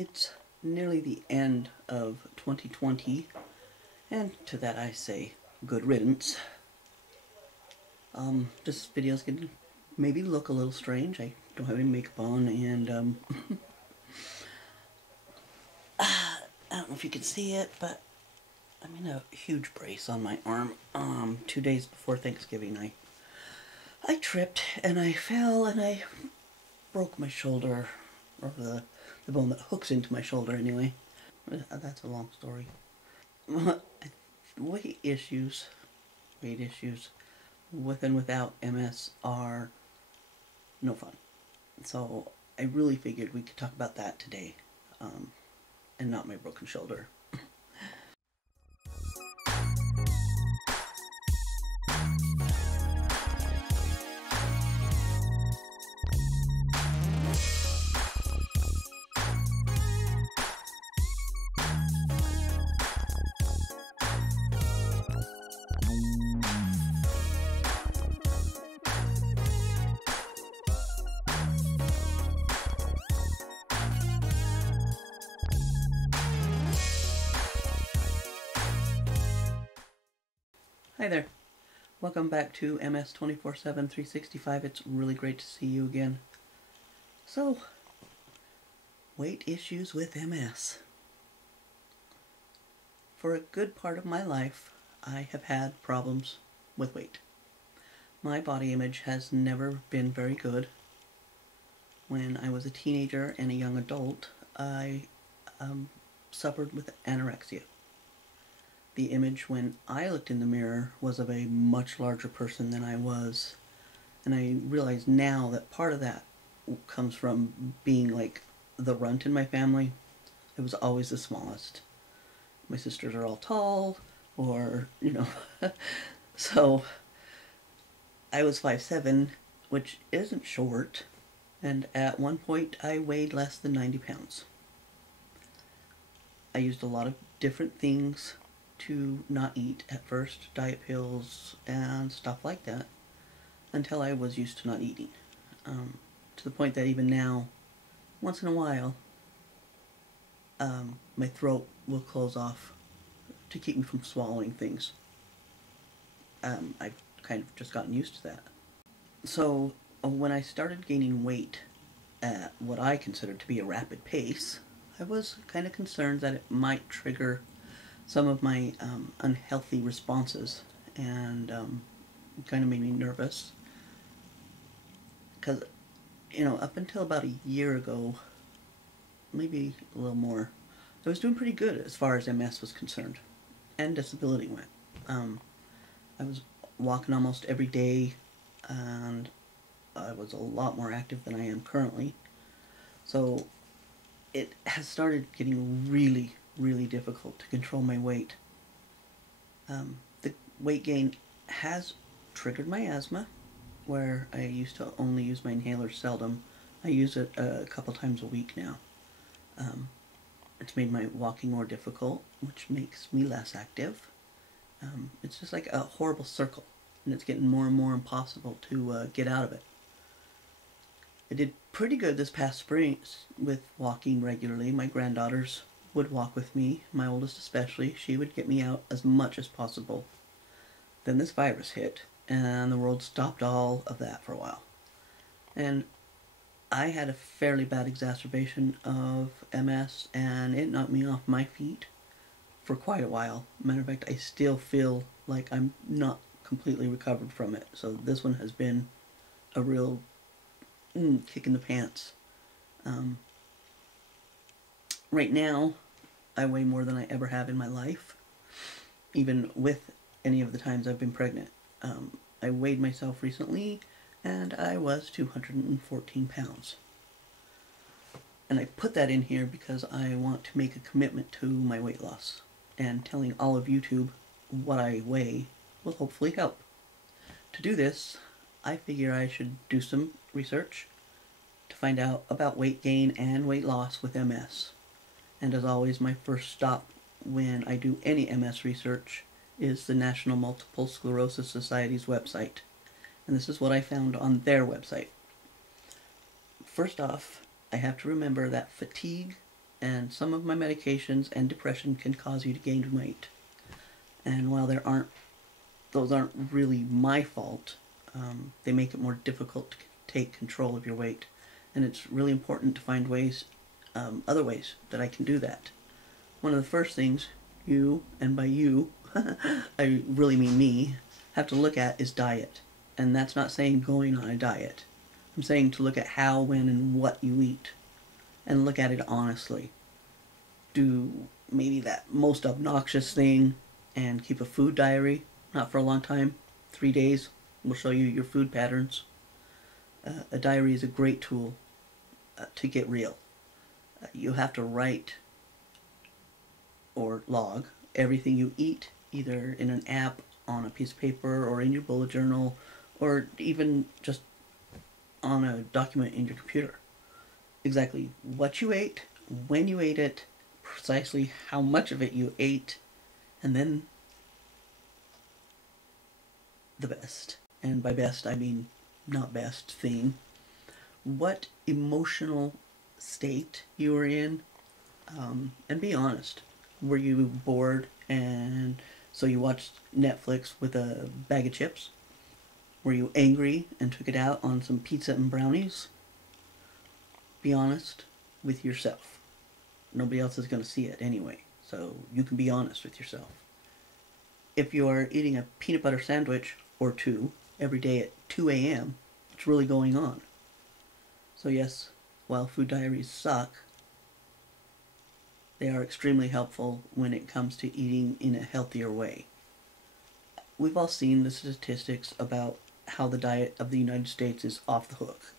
It's nearly the end of 2020, and to that I say good riddance. This video's gonna maybe look a little strange. I don't have any makeup on, and I don't know if you can see it, but I'm in a huge brace on my arm. 2 days before Thanksgiving, I tripped and I fell and I broke my shoulder, or the bone that hooks into my shoulder anyway. That's a long story. Weight issues with and without MS are no fun. So I really figured we could talk about that today, and not my broken shoulder. Hi there. Welcome back to MS 24/7 365. It's really great to see you again. So, weight issues with MS. For a good part of my life, I have had problems with weight. My body image has never been very good. When I was a teenager and a young adult, I suffered with anorexia. The image when I looked in the mirror was of a much larger person than I was, and I realize now that part of that comes from being like the runt in my family. I was always the smallest. My sisters are all tall, or, so I was 5'7", which isn't short, and at one point I weighed less than 90 pounds. I used a lot of different things to not eat at first, diet pills and stuff like that, until I was used to not eating. To the point that even now, once in a while, my throat will close off to keep me from swallowing things. I've kind of just gotten used to that. So when I started gaining weight at what I considered to be a rapid pace, I was kind of concerned that it might trigger some of my unhealthy responses, and kind of made me nervous. Because, up until about a year ago, maybe a little more, I was doing pretty good as far as MS was concerned, and disability went. I was walking almost every day, and I was a lot more active than I am currently. So it has started getting really difficult to control my weight. The weight gain has triggered my asthma, where I used to only use my inhaler seldom. I use it a couple times a week now. It's made my walking more difficult, which makes me less active. It's just like a horrible circle, and it's getting more and more impossible to get out of it. I did pretty good this past spring with walking regularly. My granddaughters would walk with me, my oldest especially. She would get me out as much as possible. Then this virus hit, and the world stopped all of that for a while. And I had a fairly bad exacerbation of MS, and it knocked me off my feet for quite a while. Matter of fact, I still feel like I'm not completely recovered from it. So this one has been a real kick in the pants. Right now, I weigh more than I ever have in my life, even with any of the times I've been pregnant. I weighed myself recently, and I was 214 pounds. And I put that in here because I want to make a commitment to my weight loss, and telling all of YouTube what I weigh will hopefully help. To do this, I figure I should do some research to find out about weight gain and weight loss with MS. And as always, my first stop when I do any MS research is the National Multiple Sclerosis Society's website. And this is what I found on their website. First off, I have to remember that fatigue And some of my medications and depression can cause you to gain weight. And while those aren't really my fault, they make it more difficult to take control of your weight. And it's really important to find ways, other ways that I can do that. One of the first things you, and by you, I really mean me, have to look at is diet. And that's not saying going on a diet. I'm saying to look at how, when, and what you eat. And look at it honestly. Do maybe that most obnoxious thing and keep a food diary, not for a long time, 3 days, will show you your food patterns. A diary is a great tool to get real. You have to write or log everything you eat, either in an app, on a piece of paper, or in your bullet journal, or even just on a document in your computer. Exactly what you ate, when you ate it, precisely how much of it you ate, and then the best. And by best, I mean not best thing. What emotional state you were in, and be honest. Were you bored and so you watched Netflix with a bag of chips? Were you angry and took it out on some pizza and brownies? Be honest with yourself. Nobody else is going to see it anyway, so you can be honest with yourself. If you are eating a peanut butter sandwich or two every day at 2 a.m., what's really going on? So yes, while food diaries suck, they are extremely helpful when it comes to eating in a healthier way. We've all seen the statistics about how the diet of the United States is off the hook.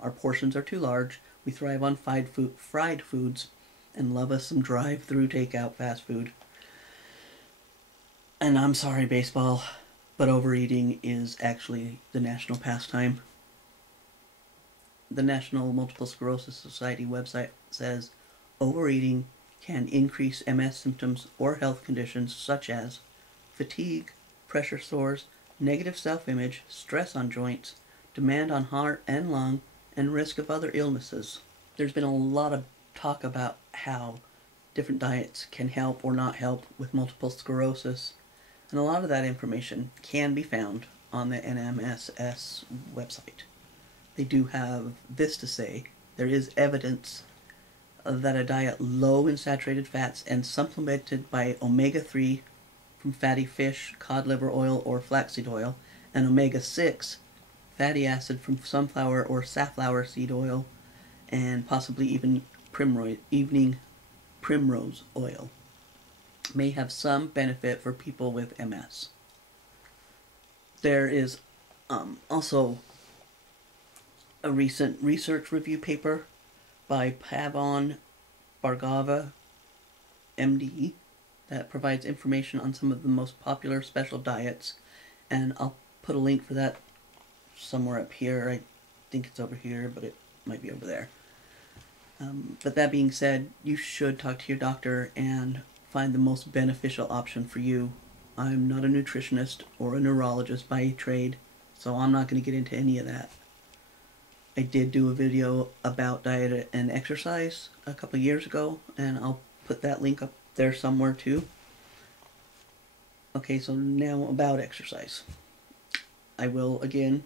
Our portions are too large, we thrive on fried foods, and love us some drive-through takeout fast food. And I'm sorry, baseball, but overeating is actually the national pastime. The National Multiple Sclerosis Society website says overeating can increase MS symptoms or health conditions such as fatigue, pressure sores, negative self-image, stress on joints, demand on heart and lung, and risk of other illnesses. There's been a lot of talk about how different diets can help or not help with multiple sclerosis, and a lot of that information can be found on the NMSS website. They do have this to say: there is evidence that a diet low in saturated fats and supplemented by omega-3 from fatty fish, cod liver oil, or flaxseed oil, and omega-6 fatty acid from sunflower or safflower seed oil, and possibly even evening primrose oil, may have some benefit for people with MS. There is also a recent research review paper by Pavan Bhargava, MD, that provides information on some of the most popular special diets, and I'll put a link for that somewhere up here. I think it's over here, but it might be over there. But that being said, you should talk to your doctor and find the most beneficial option for you. I'm not a nutritionist or a neurologist by trade, so I'm not going to get into any of that. I did do a video about diet and exercise a couple years ago, and I'll put that link up there somewhere too. Okay, so now about exercise. I will again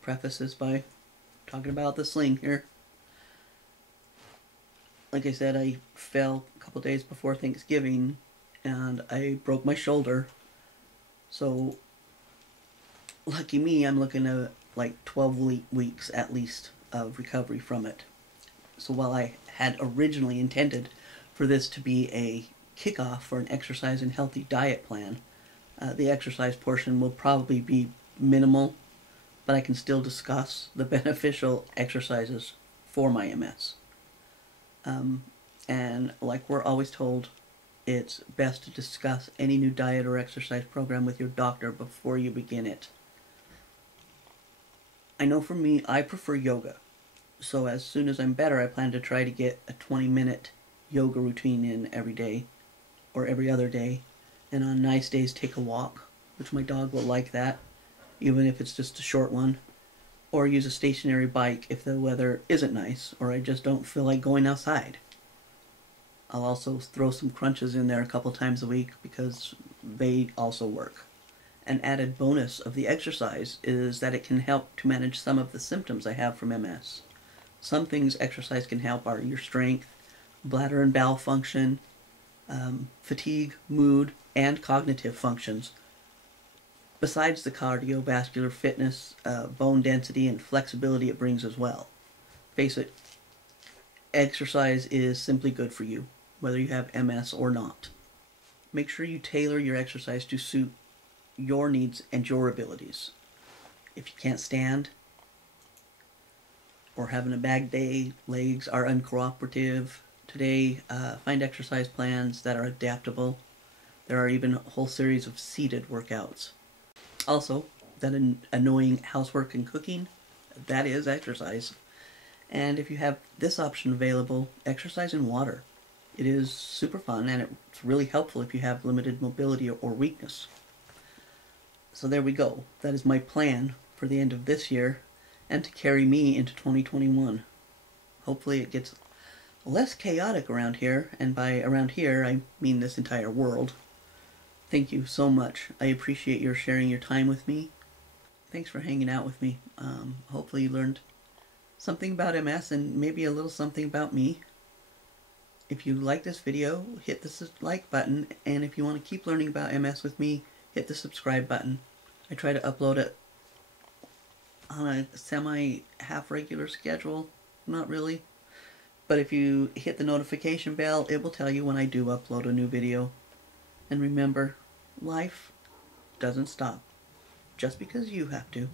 preface this by talking about the sling here. Like I said, I fell a couple days before Thanksgiving and I broke my shoulder. So lucky me, I'm looking at like 12 weeks at least of recovery from it. So while I had originally intended for this to be a kickoff for an exercise and healthy diet plan, the exercise portion will probably be minimal, but I can still discuss the beneficial exercises for my MS. And like we're always told, it's best to discuss any new diet or exercise program with your doctor before you begin it. I know for me, I prefer yoga. So as soon as I'm better, I plan to try to get a 20-minute yoga routine in every day or every other day. And on nice days, take a walk, which my dog will like that, even if it's just a short one. Or use a stationary bike if the weather isn't nice or I just don't feel like going outside. I'll also throw some crunches in there a couple times a week because they also work. An added bonus of the exercise is that it can help to manage some of the symptoms I have from MS. Some things exercise can help are your strength, bladder and bowel function, fatigue, mood, and cognitive functions. Besides the cardiovascular fitness, bone density, and flexibility it brings as well. Face it, exercise is simply good for you, whether you have MS or not. Make sure you tailor your exercise to suit your needs and your abilities. If you can't stand or having a bad day, legs are uncooperative today, find exercise plans that are adaptable. There are even a whole series of seated workouts. Also, that annoying housework and cooking, that is exercise. And if you have this option available, exercise in water. It is super fun and it's really helpful if you have limited mobility or weakness. So there we go. That is my plan for the end of this year and to carry me into 2021. Hopefully it gets less chaotic around here, and by around here I mean this entire world. Thank you so much. I appreciate your sharing your time with me. Thanks for hanging out with me. Hopefully you learned something about MS and maybe a little something about me. If you like this video, hit the like button, and if you want to keep learning about MS with me, hit the subscribe button. I try to upload it on a semi-half regular schedule, not really. But if you hit the notification bell, it will tell you when I do upload a new video. And remember, life doesn't stop just because you have to.